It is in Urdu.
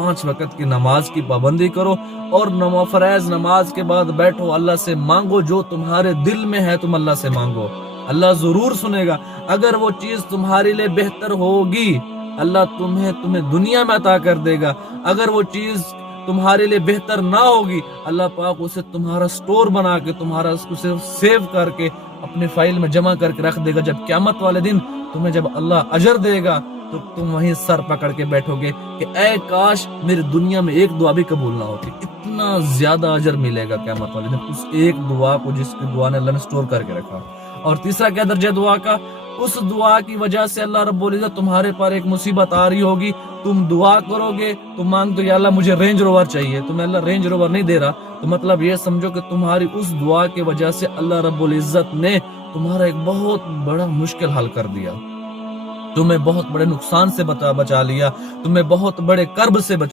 5 وقت کی نماز کی پابندی کرو، اور فرائض نماز کے بعد بیٹھو، اللہ سے مانگو، جو تمہارے دل میں ہے تم اللہ سے مانگو، اللہ ضرور سنے گا۔ اگر وہ چیز تمہارے لیے بہتر ہوگی، اللہ تمہیں دنیا میں عطا کر دے گا۔ اگر وہ چیز تمہارے لیے بہتر نہ ہوگی، اللہ پاک اسے تمہارا سٹور بنا کے، تمہارا اسے سیو کر کے اپنے فائل میں جمع کر کے رکھ دے گا۔ جب قیامت والے دن تمہیں جب اللہ اجر دے گا تو تم وہیں سر پکڑ کے بیٹھو گے کہ اے کاش میری دنیا میں ایک دعا بھی قبول نہ ہوتی۔ اتنا زیادہ اجر ملے گا قیامت والے دن اس ایک دعا کو، جس کی دعا نے اللہ نے سٹور کر کے رکھا۔ اور تیسرا کیا درجہ دعا کا؟ اس دعا کی وجہ سے اللہ رب العزت تمہارے پر ایک مصیبت آ رہی ہوگی، تم دعا کرو گے، تم مانگتے یا اللہ مجھے رینج روور چاہیے، تمہیں اللہ رینج روور نہیں دے رہا، تو مطلب یہ سمجھو کہ تمہاری اس دعا کی وجہ سے اللہ رب العزت نے تمہارا ایک بہت بڑا مشکل حل کر دیا، تمہیں بہت بڑے نقصان سے بچا لیا، تمہیں بہت بڑے کرب سے